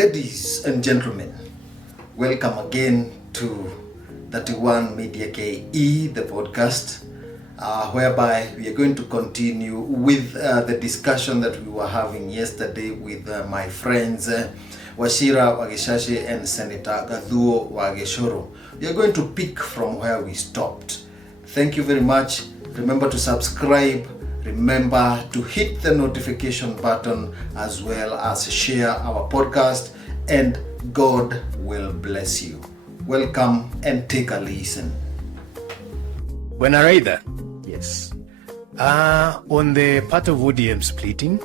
Ladies and gentlemen, welcome again to 31 Media KE, the podcast, whereby we are going to continue with the discussion that we were having yesterday with my friends Wachira Wageshashe and Senator Gathuo Wageshoro. We are going to pick from where we stopped. Thank you very much. Remember to subscribe. Remember to hit the notification button as well as share our podcast, and God will bless you. Welcome and take a listen. Bwana Raitha, Yes. on the part of ODM splitting,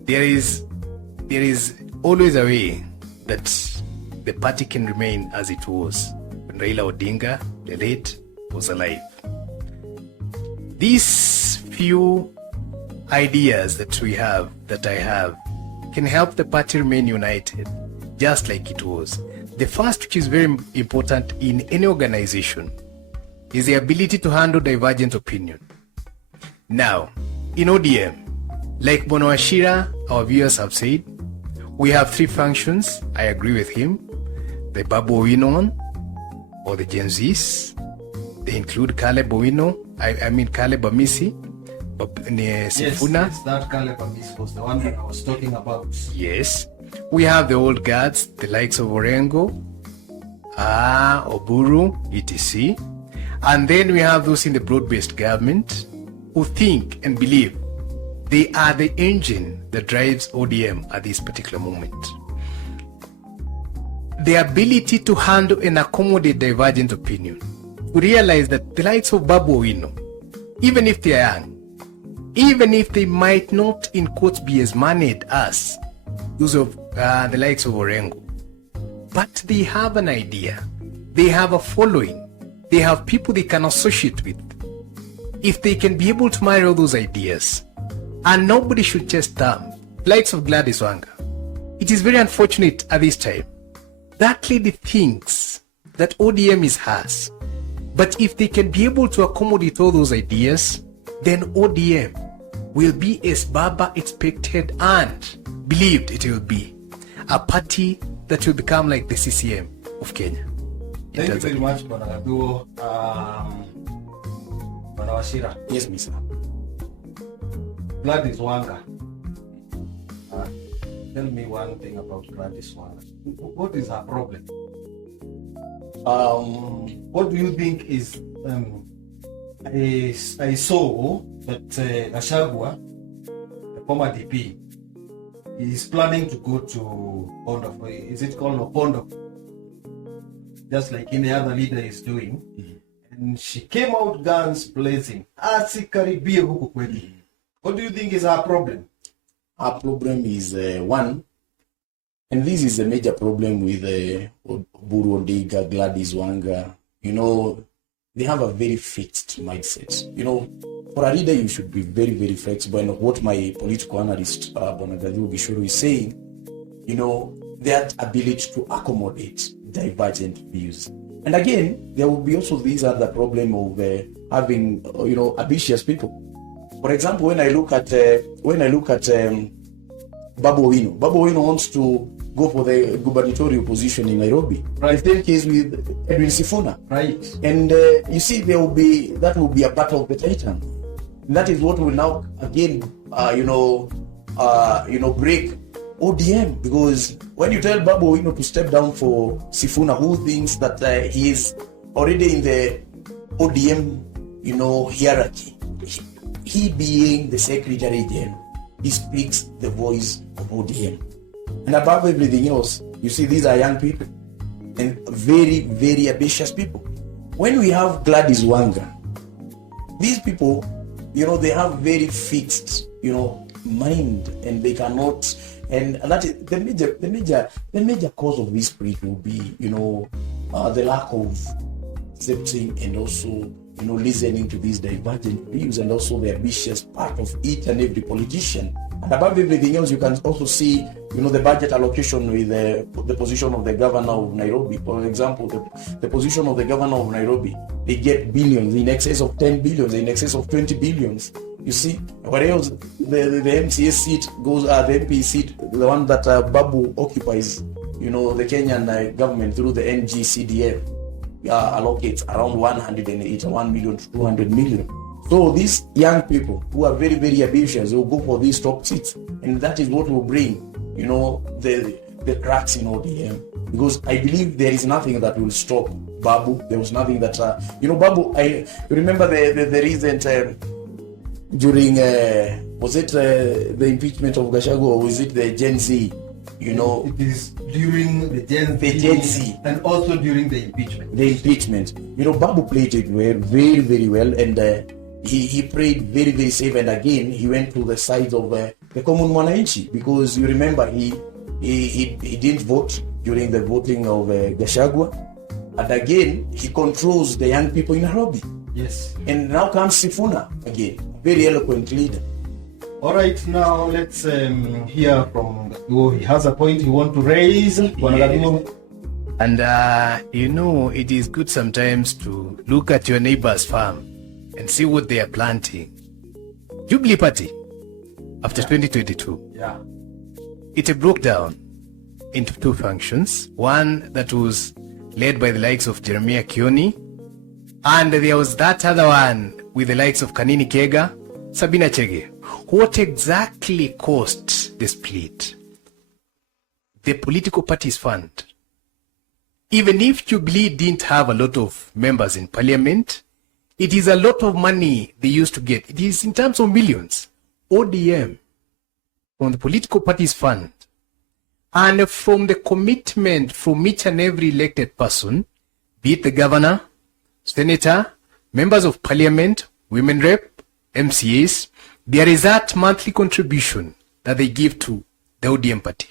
there is always a way that the party can remain as it was when Raila Odinga, the late, was alive. These few ideas that I have, can help the party remain united, just like it was. The first, which is very important in any organization, is the ability to handle divergent opinion. Now, in ODM, like Bwana Wachira, our viewers have said, we have three functions. I agree with him. The Babu Owino or the Gen Zs. They include Caleb Owino, Caleb Amisi, Sifuna. Yes, that Caleb Amisi was the one that I was talking about. Yes. We have the old guards, the likes of Orengo, Oburu, etc. And then we have those in the broad-based government who think and believe they are the engine that drives ODM at this particular moment. The ability to handle and accommodate divergent opinion. We realize that the likes of Babu Owino, even if they are young, even if they might not, in quotes, be as moneyed as those of the likes of Orengo, but they have an idea, they have a following, they have people they can associate with. If they can be able to marry all those ideas, and nobody should chase them, likes of Gladys Wanga. It is very unfortunate at this time. That lady thinks that ODM is hers, but if they can be able to accommodate all those ideas, then ODM will be as Baba expected and believed it will be, a party that will become like the CCM of Kenya. Thank you very much, Bwana Gathuo. Bwana Wachira. Yes, Mr. Gladys Wanga. Tell me one thing about Gladys Wanga. What is her problem? What do you think is I saw that Gachagua, the former DP, is planning to go to Bondo. Is it called Bondo? Just like any other leader is doing. Mm-hmm. And she came out guns blazing. Asikaribie huku kwetu. What do you think is her problem? Our problem is one, and this is a major problem with Oburu Odinga, Gladys Wanga. You know, they have a very fixed mindset. You know, for a leader, you should be very, very flexible. And what my political analyst, Bwana Gathuo Wageshoro, is saying, you know, that ability to accommodate divergent views. And again, there will be also this other problem of having, ambitious people. For example, when I look at Babu Owino, Babu Owino wants to go for the gubernatorial position in Nairobi. Right. The same case with Edwin Sifuna. Right. And you see, that will be a battle of the Titans. And that is what will now again, break ODM, because when you tell Babu Owino to step down for Sifuna, who thinks that he is already in the ODM, hierarchy, he being the Secretary General, he speaks the voice of ODM. And above everything else, you see, these are young people and very, very ambitious people. When we have Gladys Wanga, these people, they have very fixed, mind, and they cannot. And that is the major cause of this split will be, the lack of accepting and also, listening to these divergent views, and also the ambitious part of each and every politician. And above everything else, you can also see, the budget allocation with the position of the governor of Nairobi. For example, the position of the governor of Nairobi, they get billions, in excess of 10 billions, in excess of 20 billions. You see, what else? The MCA seat goes, the MP seat, the one that Babu occupies, the Kenyan government through the NGCDF allocates around 181 million to 200 million. So these young people who are very, very ambitious, will go for these top seats. And that is what will bring, the cracks in ODM. Because I believe there is nothing that will stop Babu. There was nothing that, Babu, you remember the recent, during, was it the impeachment of Gachagua, or was it the Gen Z? It is during the Gen Z and also during the impeachment. The impeachment. Babu played it very, very well, and he played very, very safe. And again, he went to the side of the common mwananchi, because you remember he didn't vote during the voting of Gachagua, and again he controls the young people in Nairobi. Yes. And now comes Sifuna again, very eloquent leader. All right, now let's hear from Gaduo. He has a point he wants to raise. And it is good sometimes to look at your neighbor's farm and see what they are planting. Jubilee Party, after 2022, it broke down into two functions. One that was led by the likes of Jeremiah Kioni, and there was that other one with the likes of Kanini Kega, Sabina Chege. What exactly caused the split? The political parties fund. Even if Jubilee didn't have a lot of members in parliament, it is a lot of money they used to get. It is in terms of millions. ODM, from the political parties fund, and from the commitment from each and every elected person, be it the governor, senator, members of parliament, women rep, MCAs, there is that monthly contribution that they give to the ODM party.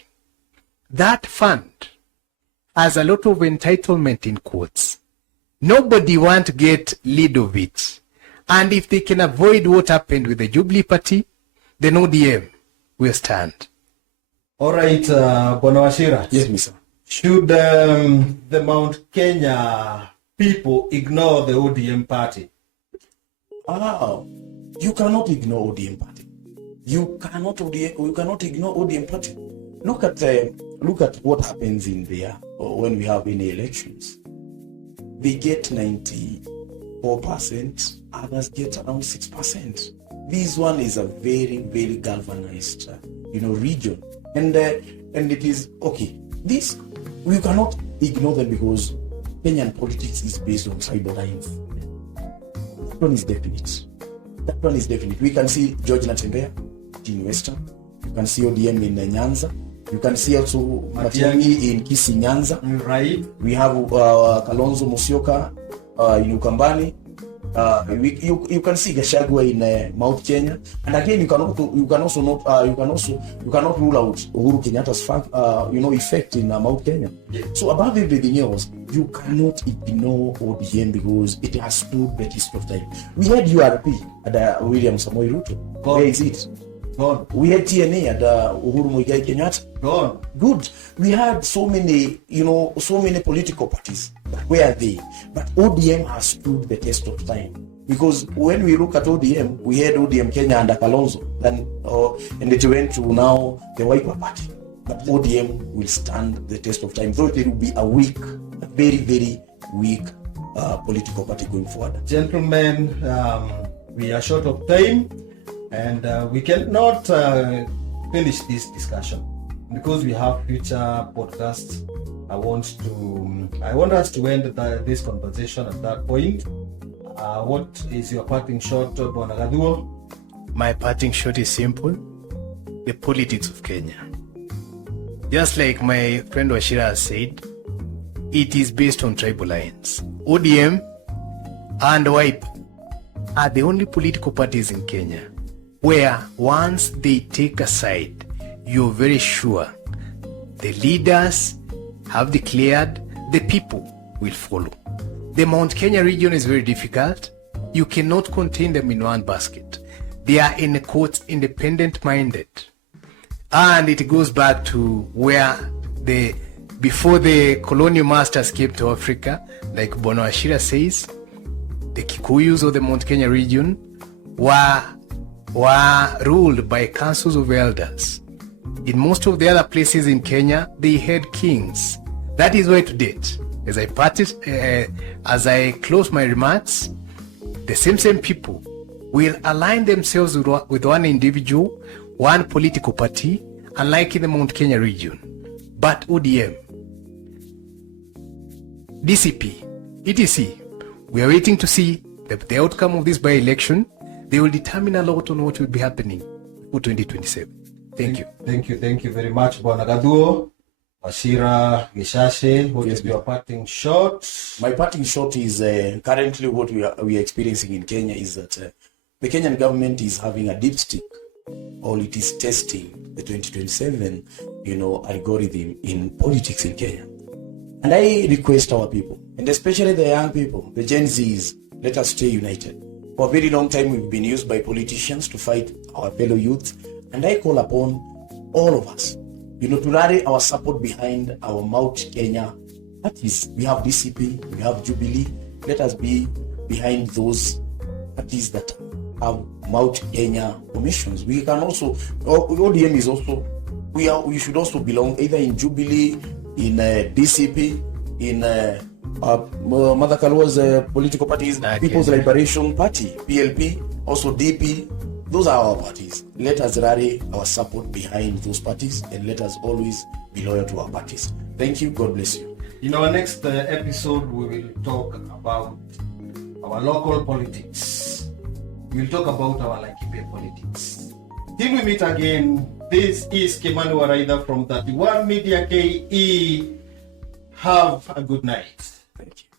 That fund has a lot of entitlement in quotes. Nobody want to get lead of it. And if they can avoid what happened with the Jubilee Party, then ODM will stand. All right, Bwana Wachira. Yes, Mr. Should the Mount Kenya people ignore the ODM party? You cannot ignore ODM party. You cannot ignore ODM party. Look at what happens in there when we have any elections. They get 94%, others get around 6%. This one is a very, very galvanized, region, and it is okay. This we cannot ignore them, because Kenyan politics is based on tribal lines. That one is definite. We can see George Natembeya in Western. You can see ODM in Nyanza. You can see also Matiang'i in Kisii Nyanza. Right. We have Kalonzo Musyoka in Ukambani. You can see Gachagua in Mount Kenya. And again, you cannot rule out Uhuru Kenyatta's effect in Mount Kenya. Yeah. So above everything else, you cannot ignore ODM, because it has stood the test of time. We had URP at William Samoei Ruto. Where is it? Gone. We had TNA at Uhuru Muigai Kenyatta. Gone. Good. We had so many political parties. But where are they? But ODM has stood the test of time. Because when we look at ODM, we had ODM Kenya under Kalonzo, and it went to now the Wiper Party. But ODM will stand the test of time, though it will be a very, very weak political party going forward. Gentlemen, we are short of time, and we cannot finish this discussion because we have future podcasts. I want us to end this conversation at that point. What is your parting shot, Bwana Gaduo? My parting shot is simple: the politics of Kenya. Just like my friend Wachira has said, it is based on tribal lines. ODM and Wiper are the only political parties in Kenya where once they take a side, you're very sure the leaders have declared, the people will follow. The Mount Kenya region is very difficult. You cannot contain them in one basket. They are in quotes independent minded. And it goes back to where before the colonial masters came to Africa, like Bwana Wachira says, the Kikuyus of the Mount Kenya region were were ruled by councils of elders. In most of the other places in Kenya, they had kings. That is why to date, as I close my remarks, the same people will align themselves with one individual, one political party, unlike in the Mount Kenya region. But ODM, DCP, etc., we are waiting to see the outcome of this by-election. They will determine a lot on what will be happening for 2027. Thank you. Thank you very much, Bwana Gaduo. Wachira Gishashe, what is your parting shot? My parting shot is currently what we are experiencing in Kenya is that the Kenyan government is having a dipstick, or it is testing the 2027, algorithm in politics in Kenya. And I request our people, and especially the young people, the Gen Zs, let us stay united. For a very long time, we've been used by politicians to fight our fellow youth, and I call upon all of us, to rally our support behind our Mount Kenya parties. We have DCP, we have Jubilee. Let us be behind those parties that have Mount Kenya commissions. We can also, ODM is also, we should also belong either in Jubilee, in DCP, in Mother Kalua's political parties, People's Liberation Party, PLP, also DP. Those are our parties. Let us rally our support behind those parties, and let us always be loyal to our parties. Thank you. God bless you. In our next episode, we will talk about our local politics. We will talk about our Laikipia politics. Till we meet again, this is Kimani Waraida from 31 Media KE. Have a good night. Thank you.